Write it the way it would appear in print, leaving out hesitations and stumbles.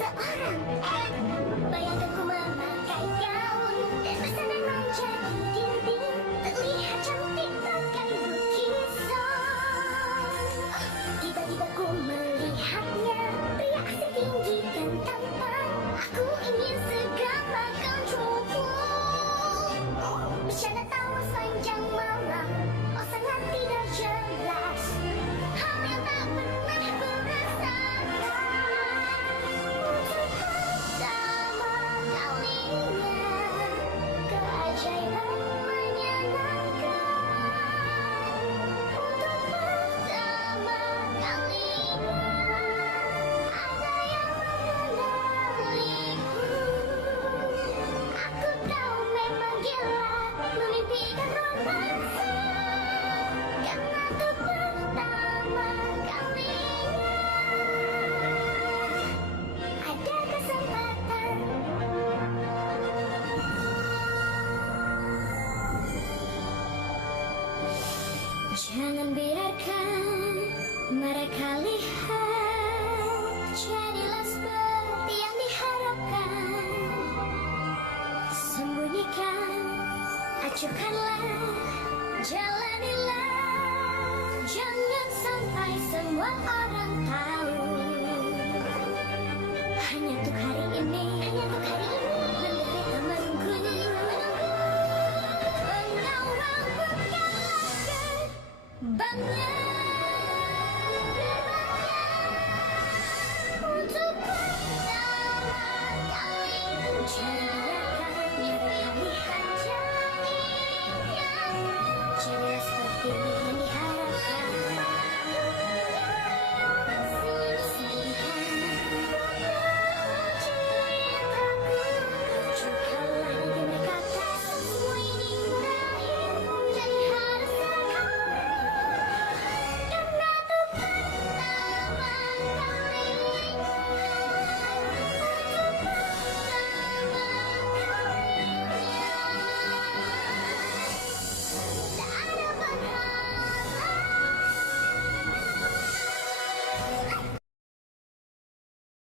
seseorang. Bayangkan ku memakai gaun dan pesanan manja di dinding, terlihat cantik bagai lukisan. Tiba-tiba ku melihatnya, pria asing tinggi dan tampan. Aku ingin segera makan kerupuk. Bercanda tawa sepanjang malam, oh sangat tidak jelas. Hal yang tak pernah ku rasakan. Untuk pertama kalinya, keajaiban menyenangkan. Untuk pertama kalinya, ada yang mengenaliku. Aku tahu memang gila memimpikan romansa, karena untuk pertama kalinya ada kesempatan. Jangan biarkan mereka lihat, jadilah seperti yang diharapkan. Sembunyikan, acuhkanlah, jalanilah. Jangan sampai semua orang